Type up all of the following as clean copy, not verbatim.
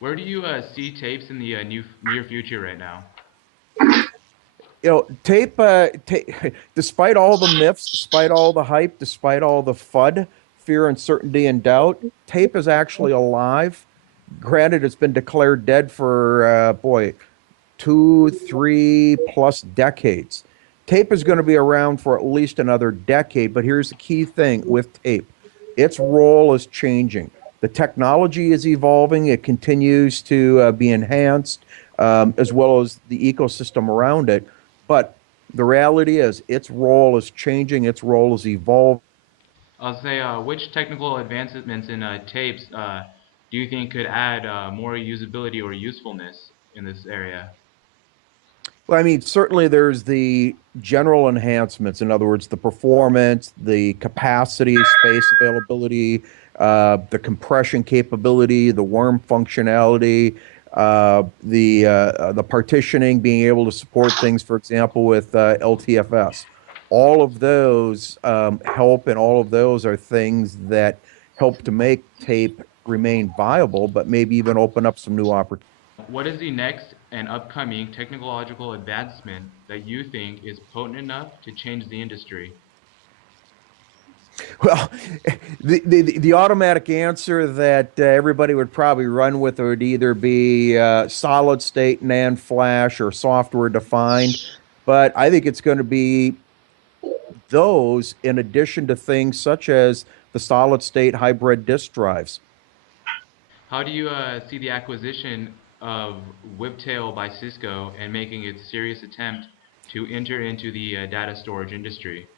Where do you see tapes in the near future right now? Despite all the myths, despite all the hype, despite all the FUD, fear, uncertainty, and doubt, tape is actually alive. Granted, it's been declared dead for, boy, two, three plus decades. Tape is going to be around for at least another decade, but here's the key thing with tape: its role is changing. The technology is evolving, it continues to be enhanced, as well as the ecosystem around it. But the reality is, its role is changing, its role is evolving. I'll say, which technical advancements in tapes do you think could add more usability or usefulness in this area? Well, I mean, certainly there's the general enhancements. In other words, the performance, the capacity, space availability, the compression capability, the worm functionality, the partitioning, being able to support things, for example, with LTFS. All of those help, and all of those are things that help to make tape remain viable, but maybe even open up some new opportunities. What is the next and upcoming technological advancement that you think is potent enough to change the industry? Well, the automatic answer that everybody would probably run with would either be solid state NAND flash or software defined. But I think it's going to be those in addition to things such as the solid state hybrid disk drives. How do you see the acquisition of Whiptail by Cisco and making its serious attempt to enter into the data storage industry?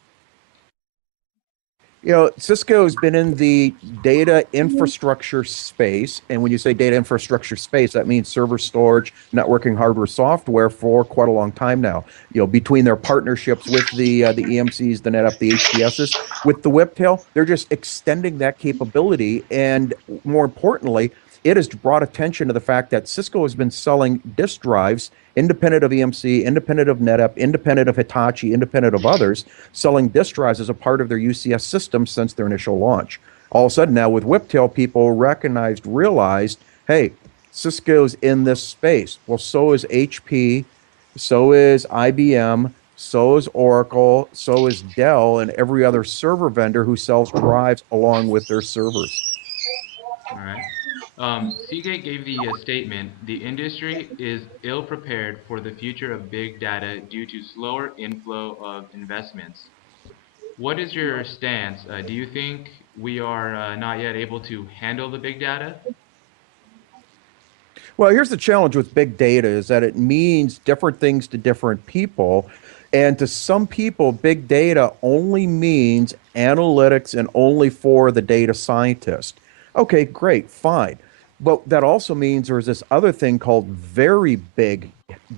Cisco's been in the data infrastructure space. And when you say data infrastructure space, that means server storage, networking, hardware, software for quite a long time now. Between their partnerships with the EMCs, the NetApp, the HDSs, with the Whiptail, they're just extending that capability. And more importantly, it has brought attention to the fact that Cisco has been selling disk drives independent of EMC, independent of NetApp, independent of Hitachi, independent of others, selling disk drives as a part of their UCS system since their initial launch. All of a sudden now with Whiptail, people realized, hey, Cisco's in this space. Well, so is HP, so is IBM, so is Oracle, so is Dell, and every other server vendor who sells drives along with their servers. All right. Seagate gave the statement, the industry is ill prepared for the future of big data due to slower inflow of investments. What is your stance? Do you think we are not yet able to handle the big data? Well, here's the challenge with big data is that it means different things to different people. And to some people, big data only means analytics and only for the data scientist. Okay, great, fine. But that also means there's this other thing called very big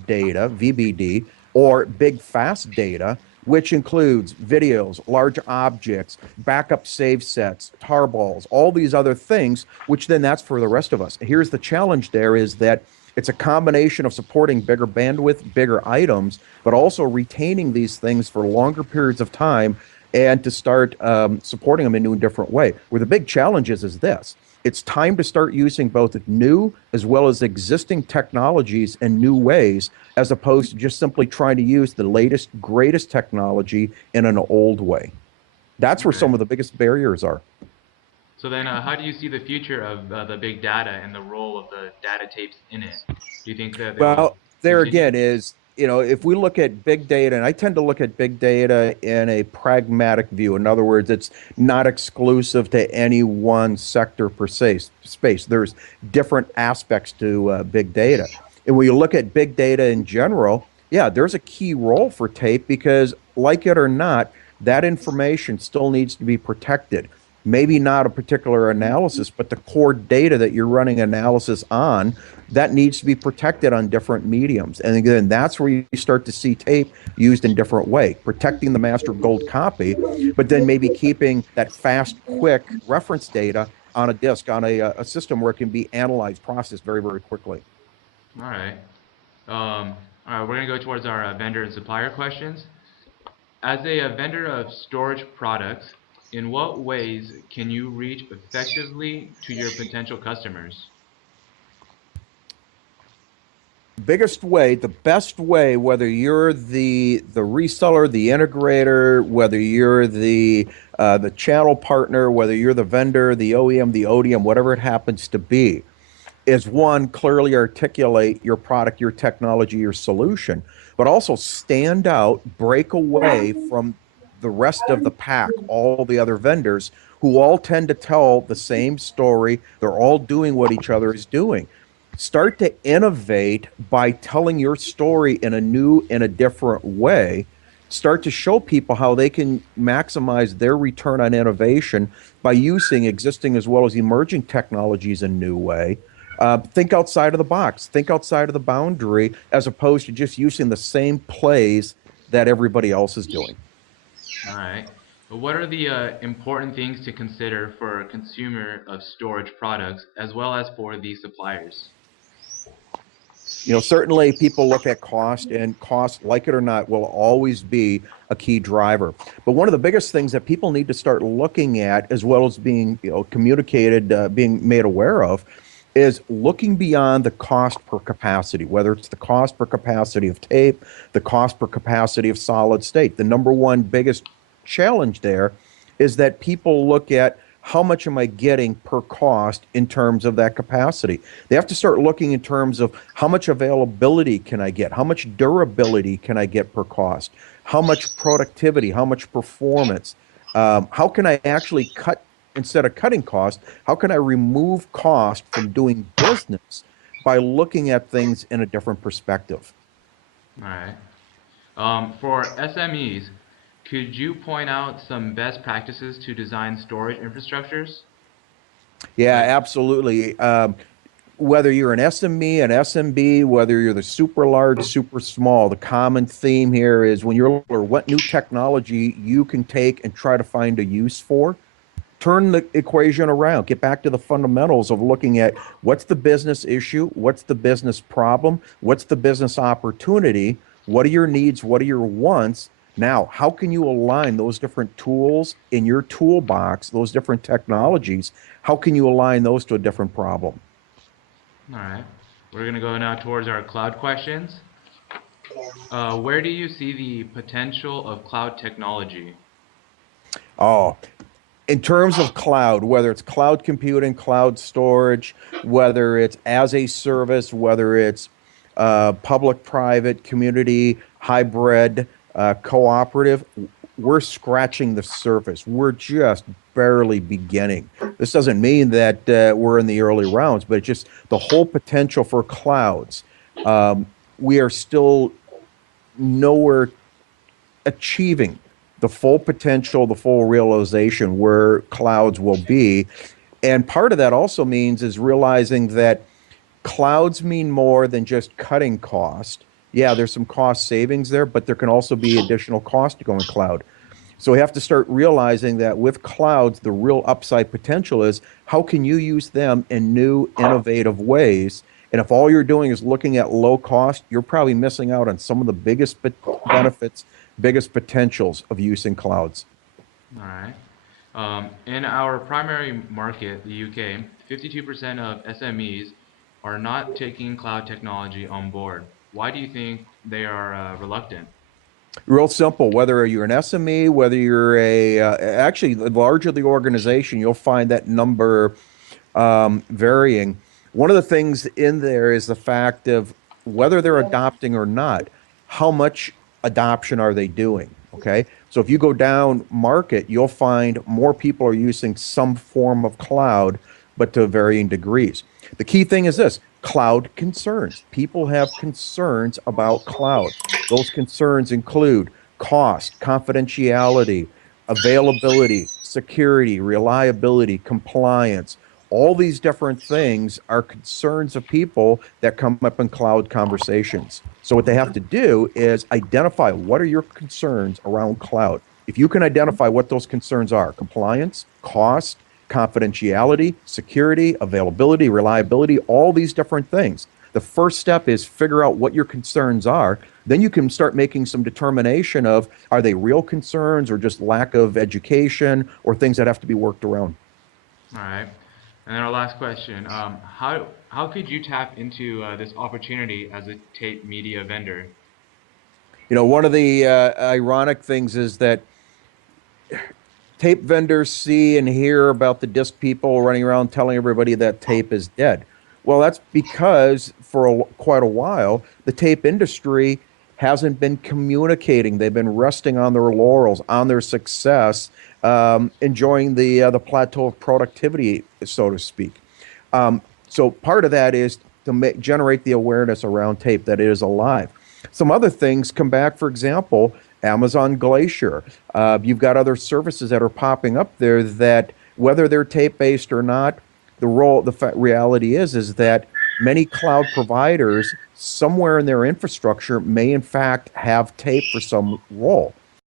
data, VBD, or big fast data, which includes videos, large objects, backup save sets, tarballs, all these other things, which then that's for the rest of us. Here's the challenge there is that it's a combination of supporting bigger bandwidth, bigger items, but also retaining these things for longer periods of time and to start supporting them in a new and different way. Where the big challenge is this: it's time to start using both new as well as existing technologies in new ways, as opposed to just simply trying to use the latest, greatest technology in an old way. That's where Okay. some of the biggest barriers are. So then, how do you see the future of the big data and the role of the data tapes in it? Do you think that they'll Well, there continue? again is, if we look at big data, and I tend to look at big data in a pragmatic view. In other words, it's not exclusive to any one sector per se space. There's different aspects to big data. And when you look at big data in general, yeah, there's a key role for tape because, like it or not, that information still needs to be protected. Maybe not a particular analysis, but the core data that you're running analysis on that needs to be protected on different mediums. And again, that's where you start to see tape used in different way, protecting the master gold copy, but then maybe keeping that fast, quick reference data on a disk, on a system where it can be analyzed, processed very, very quickly. All right. All right, we're going to go towards our vendor and supplier questions. As a vendor of storage products, in what ways can you reach effectively to your potential customers? Biggest way, the best way, whether you're the reseller, the integrator, whether you're the channel partner, whether you're the vendor, the OEM, the ODM, whatever it happens to be, is one, clearly articulate your product, your technology, your solution, but also stand out, break away from the rest of the pack, all the other vendors who all tend to tell the same story. They're all doing what each other is doing. Start to innovate by telling your story in a new, in a different way. Start to show people how they can maximize their return on innovation by using existing as well as emerging technologies in a new way. Think outside of the box, think outside of the boundary, as opposed to just using the same plays that everybody else is doing. All right. But what are the important things to consider for a consumer of storage products as well as for the suppliers? Certainly people look at cost, and cost, like it or not, will always be a key driver. But one of the biggest things that people need to start looking at, as well as being, communicated, being made aware of, is looking beyond the cost per capacity, whether it's the cost per capacity of tape, the cost per capacity of solid state. The number one biggest challenge there is that people look at how much am I getting per cost in terms of that capacity. They have to start looking in terms of how much availability can I get, how much durability can I get per cost, how much productivity, how much performance, how can I actually cut, instead of cutting cost, how can I remove cost from doing business by looking at things in a different perspective. All right. For SMEs, could you point out some best practices to design storage infrastructures? Yeah, Like, absolutely. Whether you're an SME, an SMB, whether you're the super large, super small, the common theme here is when you're or what new technology you can take and try to find a use for, turn the equation around. Get back to the fundamentals of looking at what's the business issue, what's the business problem, what's the business opportunity, what are your needs, what are your wants. Now, how can you align those different tools in your toolbox, those different technologies? How can you align those to a different problem? all right. We're going to go now towards our cloud questions. Where do you see the potential of cloud technology? Oh, in terms of cloud, whether it's cloud computing, cloud storage, whether it's as a service, whether it's public, private, community, hybrid, cooperative, we're scratching the surface. We're just barely beginning. This doesn't mean that we're in the early rounds, but it's just the whole potential for clouds. We are still nowhere achieving the full potential, the full realization where clouds will be. And part of that also means is realizing that clouds mean more than just cutting cost. Yeah, there's some cost savings there, but there can also be additional cost to going cloud. So we have to start realizing that with clouds, the real upside potential is how can you use them in new, innovative ways? And if all you're doing is looking at low cost, you're probably missing out on some of the biggest benefits, biggest potentials of using clouds. All right. In our primary market, the UK, 52% of SMEs are not taking cloud technology on board. Why do you think they are reluctant? Real simple. Whether you're an SME, whether you're actually, the larger the organization, you'll find that number varying. One of the things in there is the fact of whether they're adopting or not, how much adoption are they doing? Okay. So if you go down market, you'll find more people are using some form of cloud, but to varying degrees. The key thing is this: cloud concerns. People have concerns about cloud. Those concerns include cost, confidentiality, availability, security, reliability, compliance. All these different things are concerns of people that come up in cloud conversations. So what they have to do is identify what are your concerns around cloud. If you can identify what those concerns are, compliance, cost, confidentiality, security, availability, reliability, all these different things. The first step is figure out what your concerns are. Then you can start making some determination of are they real concerns or just lack of education or things that have to be worked around. All right. And then our last question: how could you tap into this opportunity as a tape media vendor? You know, one of the ironic things is that tape vendors see and hear about the disc people running around telling everybody that tape is dead. Well, that's because for quite a while, the tape industry hasn't been communicating. They've been resting on their laurels, on their success, enjoying the plateau of productivity, so to speak. So part of that is to generate the awareness around tape that it is alive. Some other things come back, for example, Amazon Glacier. You've got other services that are popping up there that, whether they're tape based or not, the reality is that many cloud providers somewhere in their infrastructure may in fact have tape for some role.